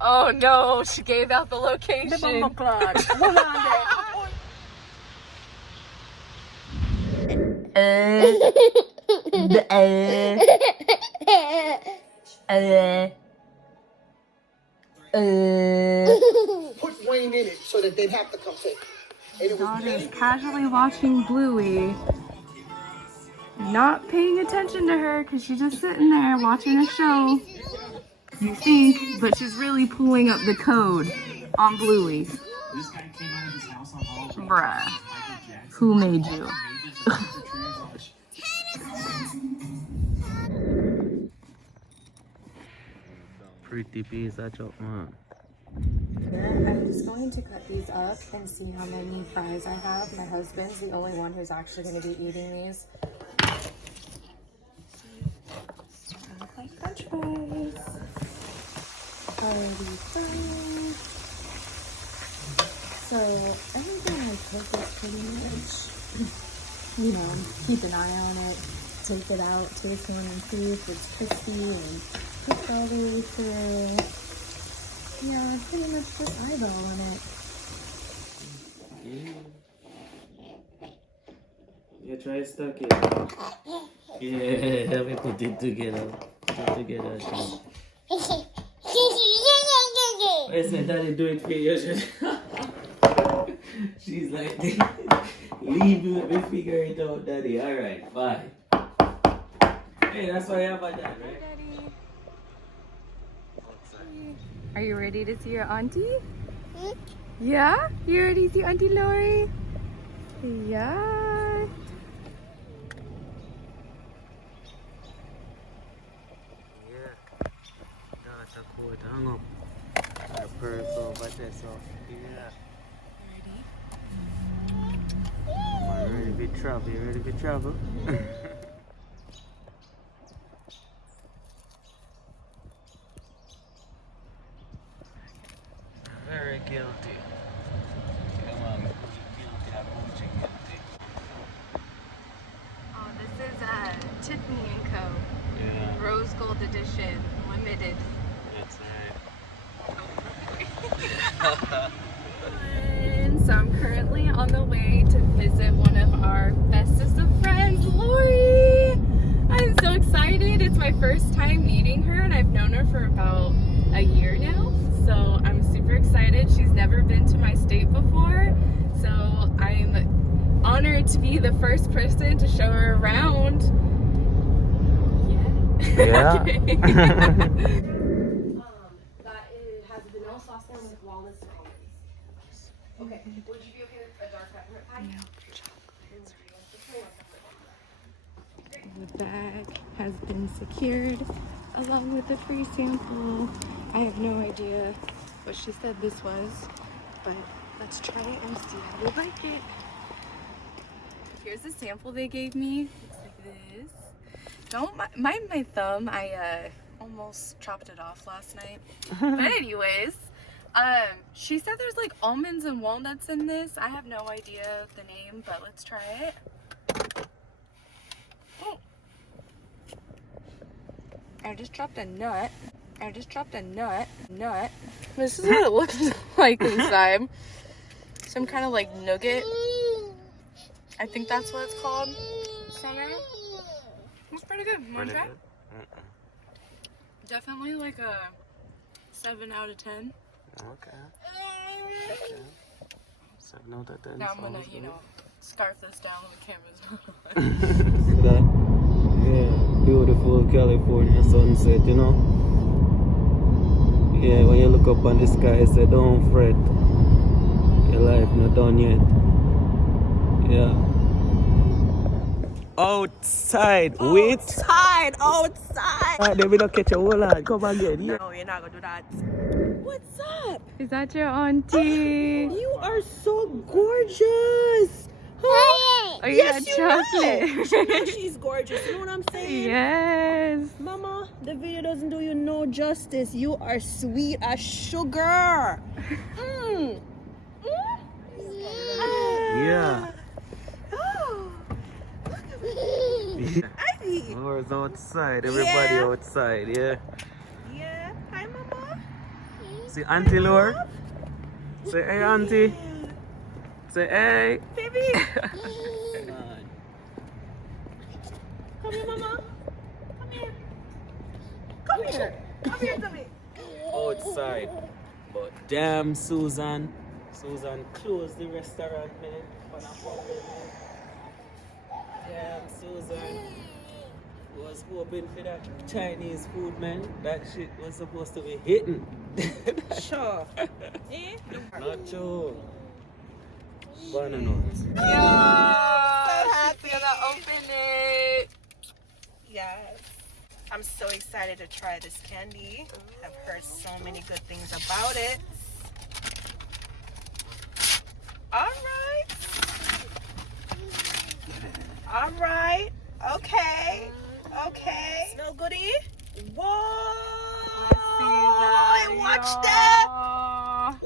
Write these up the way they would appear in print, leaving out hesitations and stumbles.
Oh no, she gave out the location. The bumper clock. Hold on Put Wayne in it so that they'd have to come take it. Daughter's casually watching Bluey. Not paying attention to her because she's just sitting there watching a show. You think, but she's really pulling up the code on Bluey. Bruh. Who made you? Pretty piece of chop, man. I'm just going to cut these up and see how many fries I have. My husband's the only one who's actually going to be eating these. Start with my French fries. Already fried. So everything I cook is pretty much, you know, keep an eye on it, take it out, taste it and see if it's crispy and cooked all the way through. Yeah, pretty much just eyeballing it. Yeah, try stuck it. Yeah, let me put it together. Put it together. I said, Daddy, do it for you. She's like, leave me, let me figure it out, Daddy. Alright, bye. Hey, that's why I have a dad, right? Are you ready to see your auntie? Yeah? You ready to see Auntie Lori? Yeah. That's a coat hang up. A purse over there, so yeah. Ready? Ready to travel? You ready to travel? Very guilty. Come on, guilty. I'm guilty. Oh, this is Tiffany & Co. Yeah. Rose Gold Edition, limited. That's So I'm currently on the way to visit one of our bestest of friends, Lori. I'm so excited. It's my first time meeting her and I've known her for about a year now. So I'm super excited. She's never been to my state before. So I'm honored to be the first person to show her around. Yeah. Okay. That has vanilla sauce and with walnuts and almonds. Okay, would you be okay with a dark peppermint pie? No, chocolate. The bag has been secured along with the free sample. I have no idea what she said this was, but let's try it and see how we like it. Here's the sample they gave me. Looks like this. Don't mind my thumb. I almost chopped it off last night. But anyways, she said there's like almonds and walnuts in this. I have no idea the name, but let's try it. Oh. I just dropped a nut. Nut. This is what it looks like inside. Some kind of like nougat. I think that's what it's called. Center. It's pretty good. Wanna try? Definitely like a 7 out of 10. Okay. 7 out of 10. Now I'm gonna, you know, scarf this down when the camera's not on. Yeah, beautiful California sunset, you know. Yeah, when you look up on the sky, say don't fret. Your life not done yet. Yeah. Outside. Alright, then we don't catch a whole lot. Come again. Yeah. No, you're not gonna do that. What's up? Is that your auntie? You are so gorgeous. Huh? Oh, you Yes, had you chocolate. know she's gorgeous. You know what I'm saying? Yes. Mama, the video doesn't do you no justice. You are sweet as sugar. Yeah. Oh. Ivy. Laura's outside. Everybody Yeah. outside. Yeah. Yeah. Hi, Mama. See Auntie Lure? Say hey, Auntie. Say hey. Baby. Come here, Mama. Come here. Come here. Come here to me. Outside. But damn, Susan closed the restaurant, man. Damn, Susan was hoping for that Chinese food, man. That shit was supposed to be hitting. Sure. Nacho. Bananas. Yo, she's gonna open it. Yes. I'm so excited to try this candy. I've heard so many good things about it. All right. Okay. Smell goody? Whoa. Watch that.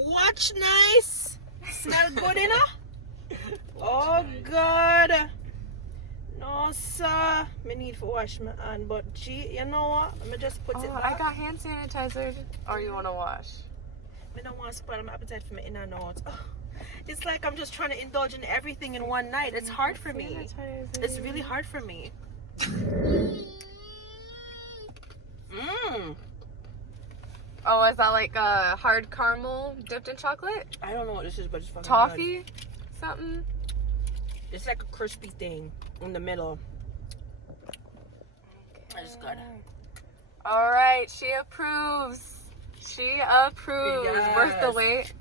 Watch nice. Smell good enough? Oh, God. No, sir. I need to wash my hand, but gee, you know what? Let me just put it Oh, back. I got hand sanitizer. Or you want to wash? I don't want to spoil my appetite for my inner nose. Oh, it's like I'm just trying to indulge in everything in one night. It's hard for me. It's really hard for me. Mmm. Oh, is that like a hard caramel dipped in chocolate? I don't know what this is, but it's fucking good. Toffee? Something? It's like a crispy thing in the middle. That's good. All right, she approves. She approves. Yes. Worth the wait.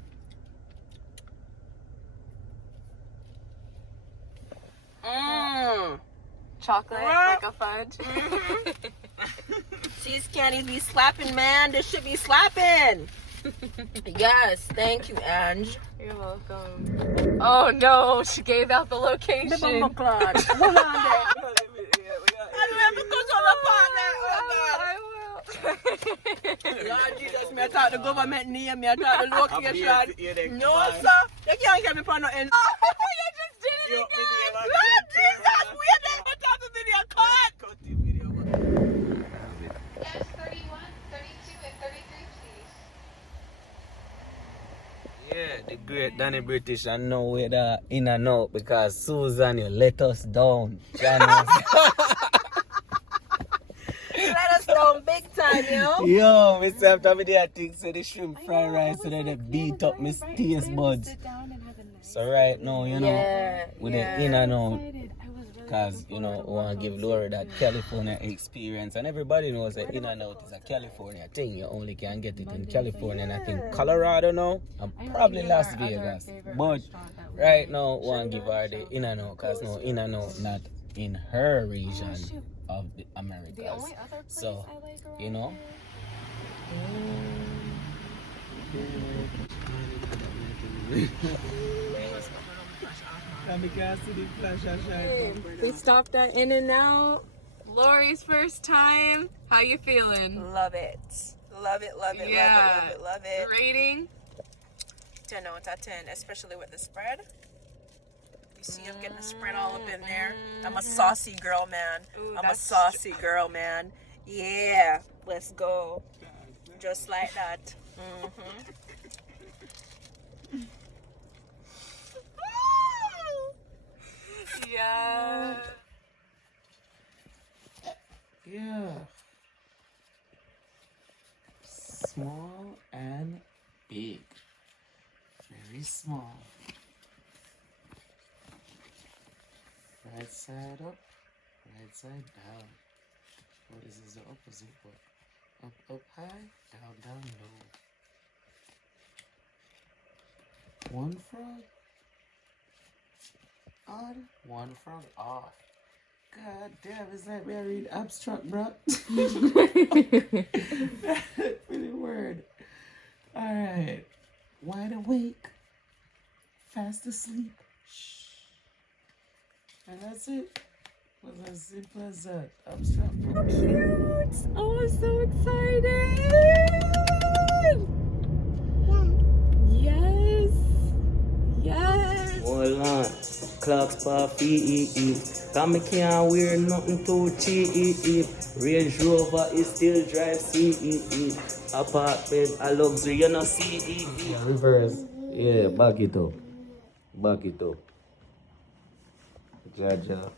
Mmm. Chocolate, like a fudge. These candies be slapping, man. This should be slapping. Yes, thank you, Ange. You're welcome. Oh no, she gave out the location. Hold on there. Lord Jesus, me attack the government name, me attack the location. No, sir. You can't get me for nothing. Oh, you just did it again. Lord Jesus, wait there. Attack the video. Cut. Yes, 31, 32, and 33, please. Yeah, the great Danny British, I know where the in and out because Susan, you let us down. Let us down big time, yo. Yo, Mr. After me there, I think so the shrimp fried rice so that they beat up my taste buds. So right now, you know, with the in and out, because, you know, we want to give Laura that California experience. And everybody knows that in and out is a California thing. You only can get it in California and I think Colorado now, and probably Las Vegas. But right now, we want to give her the in and out because no in and out not in her region of the Americas. So, you know. We stopped at In-N-Out. Lori's first time. How you feeling? Love it. Love it. Yeah. Love it. Rating? 10 out of 10, especially with the spread. You see I'm getting the spread all up in there. I'm a saucy girl, man. I'm a saucy girl, man. Yeah, let's go. Just like that. Yeah. Yeah. Small and big. Very small. Right side up, right side down. Well, this is the opposite, but up high, down low. One frog on, one frog off. God damn, is that very abstract, bro? Really word. Alright. Wide awake. Fast asleep. Shh. And that's it. Was as simple as that. Abstract. Cute. Oh, I'm so excited. Yes. Hold on. Clocks for feet. Cause me can't wear nothing too cheap. Range Rover is still drive CEE. Apartment a luxury, you know CEE. Reverse. Yeah, back it up. Back it up. Jaja.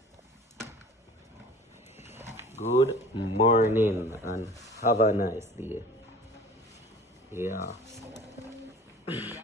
Good morning and have a nice day. Yeah.